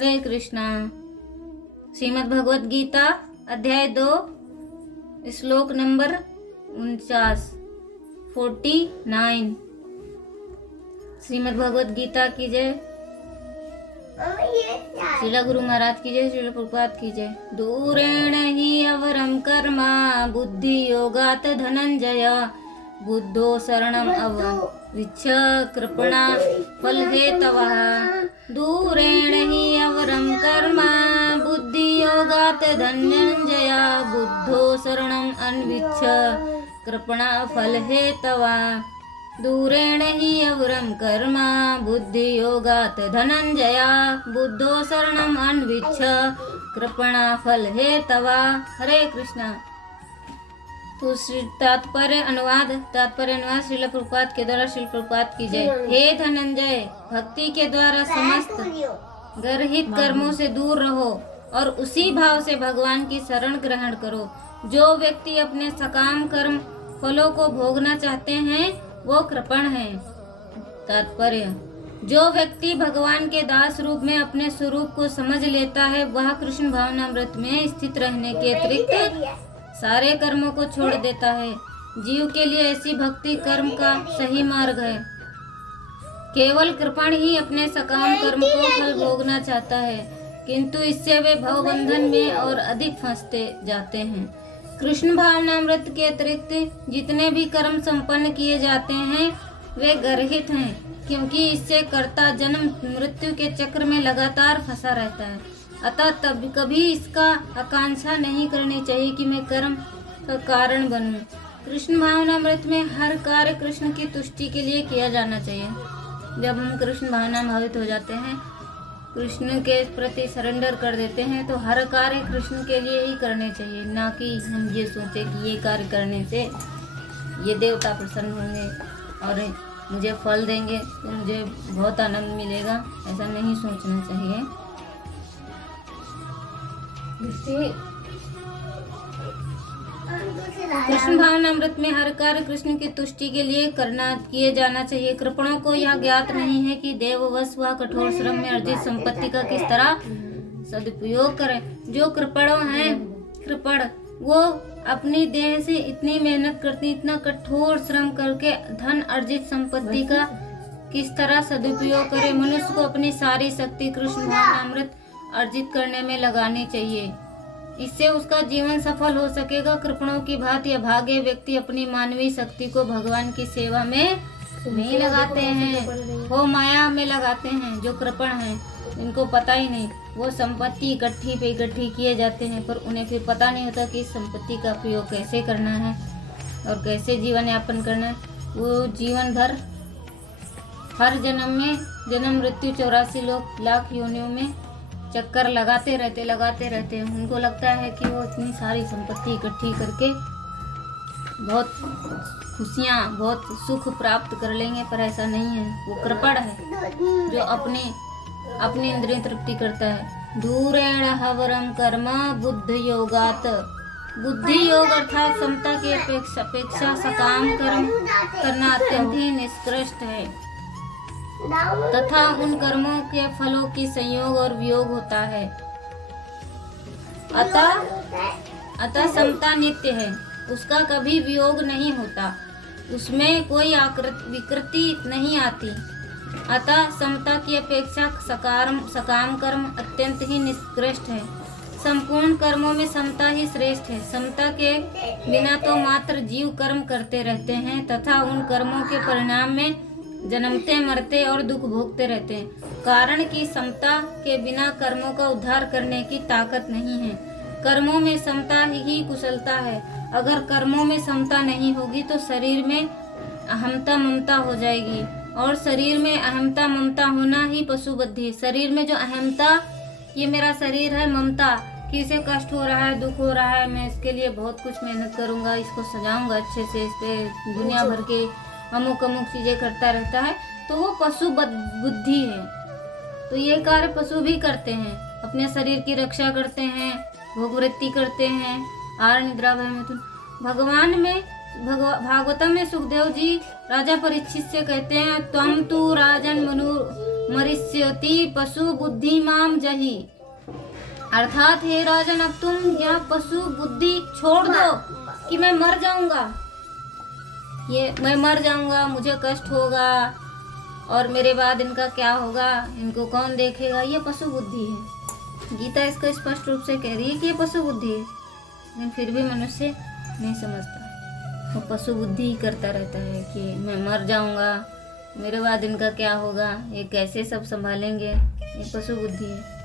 हरे कृष्णा। श्रीमद् भगवद गीता अध्याय 2 श्लोक नंबर 49। श्रीमद् भगवद गीता की जय। श्रील गुरु महाराज की जय। श्रील प्रभुपाद की जय। दूरेण हि अवरम कर्मा बुद्धि योगात धनंजय बुद्धो शरणम अवविच्छ कृपणा फल हेतवः। दूरेण हि अवरम कर्मा बुद्धि योगात धनंजय बुद्धो शरणम अन्विच्छ कृपणा फल हेतवः। दूरेण हि अवरम कर्मा बुद्धि योगात धनंजय बुद्धो शरणम अन्विच्छ कृपणा फल हेतवः। हरे कृष्णा। तो तात्पर्य अनुवाद श्रील प्रभुपाद के द्वारा श्रील प्रभुपाद की जय। हे धनंजय, भक्ति के द्वारा समस्त गर्हित कर्मों से दूर रहो और उसी भाव से भगवान की शरण ग्रहण करो। जो व्यक्ति अपने सकाम कर्म फलों को भोगना चाहते हैं वो कृपण है। तात्पर्य, जो व्यक्ति भगवान के दास रूप में अपने स्वरूप को समझ लेता है वह कृष्ण भावनामृत में स्थित रहने के अतिरिक्त सारे कर्मों को छोड़ देता है। जीव के लिए ऐसी भक्ति कर्म का सही मार्ग है। केवल कृपण ही अपने सकाम कर्म को फल भोगना चाहता है, किंतु इससे वे भवबंधन में और अधिक फंसते जाते हैं। कृष्ण भावनामृत के अतिरिक्त जितने भी कर्म संपन्न किए जाते हैं वे गर्हित हैं, क्योंकि इससे कर्ता जन्म मृत्यु के चक्र में लगातार फंसा रहता है। अतः तब कभी इसका आकांक्षा नहीं करनी चाहिए कि मैं कर्म का कारण बनूं। कृष्ण भावनामृत में हर कार्य कृष्ण की तुष्टि के लिए किया जाना चाहिए। जब हम कृष्ण भावना भावित हो जाते हैं, कृष्ण के प्रति सरेंडर कर देते हैं, तो हर कार्य कृष्ण के लिए ही करने चाहिए, ना कि हम ये सोचे कि ये कार्य करने से ये देवता प्रसन्न होंगे और मुझे फल देंगे तो मुझे बहुत आनंद मिलेगा। ऐसा नहीं सोचना चाहिए। कृष्ण भावनामृत में हर कार्य कृष्ण की तुष्टि के लिए किए जाना चाहिए। कृपणों को यह ज्ञात नहीं है कि देववश व कठोर श्रम में अर्जित संपत्ति का किस तरह सदुपयोग करें। जो कृपण वो अपनी देह से इतनी मेहनत करती, इतना कठोर श्रम करके धन अर्जित संपत्ति का किस तरह सदुपयोग करे। मनुष्य को अपनी सारी शक्ति कृष्ण भावनामृत अर्जित करने में लगानी चाहिए, इससे उसका जीवन सफल हो सकेगा। कृपणों की भांति अभागे व्यक्ति अपनी मानवीय शक्ति को भगवान की सेवा में नहीं लगाते हैं, वो माया में लगाते हैं। जो कृपण हैं इनको पता ही नहीं, वो संपत्ति इकट्ठी पे इकट्ठी किए जाते हैं, पर उन्हें फिर पता नहीं होता कि इस संपत्ति का प्रयोग कैसे करना है और कैसे जीवन यापन करना है। वो जीवन भर हर जन्म में जन्म मृत्यु 84 लाख योनियों में चक्कर लगाते रहते हैं। उनको लगता है कि वो इतनी सारी संपत्ति इकट्ठी करके बहुत खुशियाँ, बहुत सुख प्राप्त कर लेंगे, पर ऐसा नहीं है। वो कृपण है जो अपनी इंद्रिय तृप्ति करता है। दूरेण हवरम कर्म बुद्ध योगात। बुद्धि योग अर्थात समता की अपेक्षा सकाम कर्म करना अत्यंत ही निष्कृष्ट है तथा उन कर्मों के फलों की संयोग और वियोग होता है। अतः समता नित्य है, उसका कभी वियोग नहीं होता, उसमें कोई विकृति नहीं आती। अतः समता की अपेक्षा सकाम कर्म अत्यंत ही निष्कृष्ट है। संपूर्ण कर्मों में समता ही श्रेष्ठ है। समता के बिना तो मात्र जीव कर्म करते रहते हैं तथा उन कर्मों के परिणाम में जन्मते मरते और दुख भोगते रहते हैं। कारण कि समता के बिना कर्मों का उद्धार करने की ताकत नहीं है। कर्मों में समता ही कुशलता है। अगर कर्मों में समता नहीं होगी तो शरीर में अहमता ममता हो जाएगी, और शरीर में अहमता ममता होना ही पशु बुद्धि है। शरीर में जो अहमता, ये मेरा शरीर है, ममता कि इसे कष्ट हो रहा है, दुख हो रहा है, मैं इसके लिए बहुत कुछ मेहनत करूंगा, इसको सजाऊंगा अच्छे से, इस पे दुनिया भर के अमुक चीजें करता रहता है, तो वो पशु बुद्धि है। तो ये कार्य पशु भी करते हैं, अपने शरीर की रक्षा करते हैं, भोगवृत्ति करते हैं, आहार निद्रा भय मिथुन। भागवतम में सुखदेव जी राजा परीक्षित से कहते हैं, त्वम तु राजन मरिष्यति पशु बुद्धि माम जही। अर्थात हे राजन, अब तुम यह पशु बुद्धि छोड़ दो कि मैं मर जाऊंगा, ये मैं मर जाऊंगा, मुझे कष्ट होगा और मेरे बाद इनका क्या होगा, इनको कौन देखेगा, ये पशु बुद्धि है। गीता इसको स्पष्ट रूप से कह रही है कि ये पशु बुद्धि है, लेकिन फिर भी मनुष्य नहीं समझता, वो पशु बुद्धि ही करता रहता है कि मैं मर जाऊंगा, मेरे बाद इनका क्या होगा, ये कैसे सब संभालेंगे, ये पशु बुद्धि है।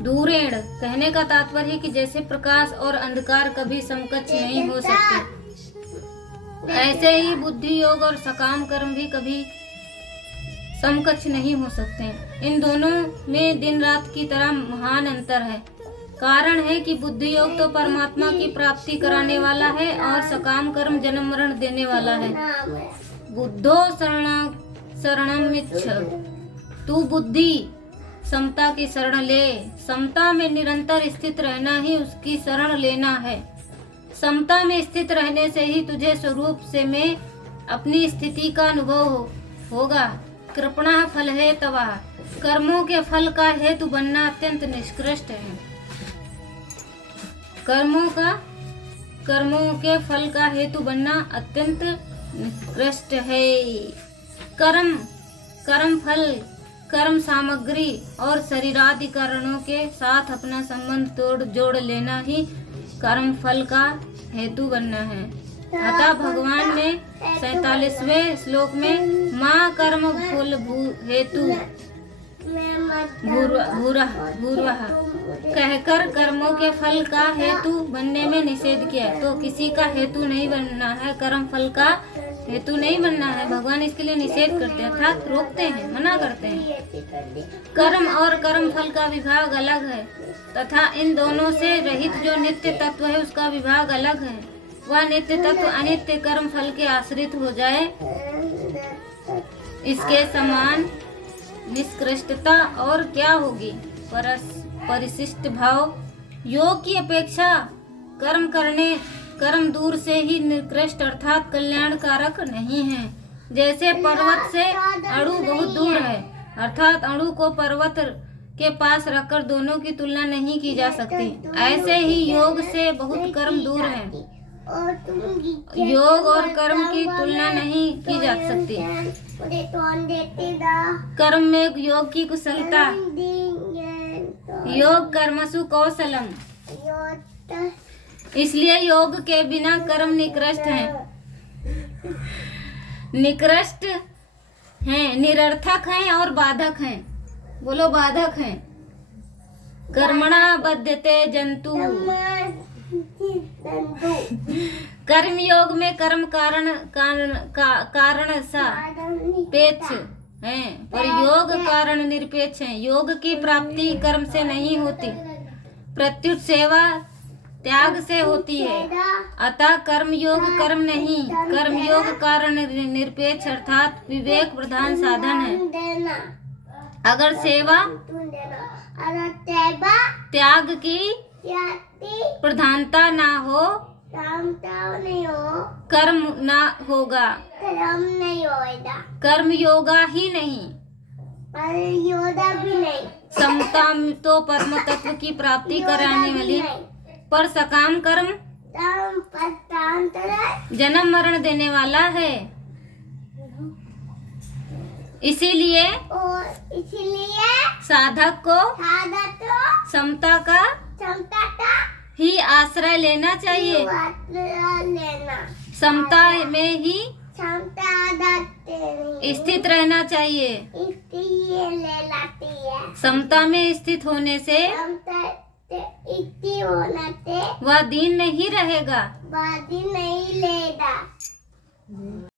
दूरेण कहने का तात्पर्य है कि जैसे प्रकाश और अंधकार कभी समकक्ष नहीं हो सकते, ऐसे ही बुद्धि योग और सकाम कर्म भी कभी समकक्ष नहीं हो सकते। इन दोनों में दिन रात की तरह महान अंतर है। कारण है कि बुद्धि योग तो परमात्मा की प्राप्ति कराने वाला है और सकाम कर्म जन्म मरण देने वाला है। बुद्धो शरणम इच्छ, तू बुद्धि समता की शरण ले। समता में निरंतर स्थित रहना ही उसकी शरण लेना है। समता में स्थित रहने से ही तुझे स्वरूप से में अपनी स्थिति का अनुभव होगा। कृपणा फल है तवा, कर्मों के फल का हेतु बनना अत्यंत निष्कृष्ट है। कर्मों के फल का हेतु बनना अत्यंत निष्कृष्ट है। कर्म फल, कर्म सामग्री और शरीरादि कारणों के साथ अपना संबंध जोड़ लेना ही कर्म फल का हेतु बनना है। अतः भगवान ने 47वें श्लोक में माँ कर्म फल हेतु भूरः कहकर कर्मों के फल का हेतु बनने में निषेध किया। तो किसी का हेतु नहीं बनना है, कर्म फल का हेतु नहीं बनना है। भगवान इसके लिए निषेध करते हैं, अर्थात रोकते हैं, मना करते हैं। कर्म और कर्म फल का विभाग अलग है तथा इन दोनों से रहित जो नित्य तत्व है उसका विभाग अलग है। वह नित्य तत्व अनित्य कर्म फल के आश्रित हो जाए, इसके समान निष्कृष्टता और क्या होगी। परिशिष्ट भाव योग की अपेक्षा कर्म दूर से ही निकृष्ट अर्थात कल्याणकारक नहीं है। जैसे पर्वत से अणु बहुत दूर है, अर्थात अणु को पर्वत के पास रखकर दोनों की तुलना नहीं की जा सकती, ऐसे ही योग से बहुत कर्म दूर है। योग और कर्म की तुलना नहीं की जा सकती। कर्म में योग की कुशलता, योग कर्मसु कौशलम, इसलिए योग के बिना कर्म निकृष्ट हैं, निरर्थक हैं और बाधक हैं। बोलो बाधक हैं। कर्मणा बध्यते जंतु, कर्म योग में कर्म कारण सापेक्ष है, पर योग कारण निरपेक्ष है। योग की प्राप्ति कर्म से नहीं होती, प्रत्युत सेवा त्याग से होती है। अतः कर्म योग कर्म नहीं, कर्म योग कारण निरपेक्ष अर्थात विवेक प्रधान साधन है। अगर सेवा त्याग की प्रधानता ना हो, कर्म ना होगा, कर्म योगा ही नहीं, समता तो परम तत्व की प्राप्ति कराने वाली, पर सकाम कर्म जन्म मरण देने वाला है। इसीलिए साधक को समता का ही आश्रय लेना चाहिए, समता में ही स्थित रहना चाहिए। समता में स्थित होने से वह दीन नहीं रहेगा।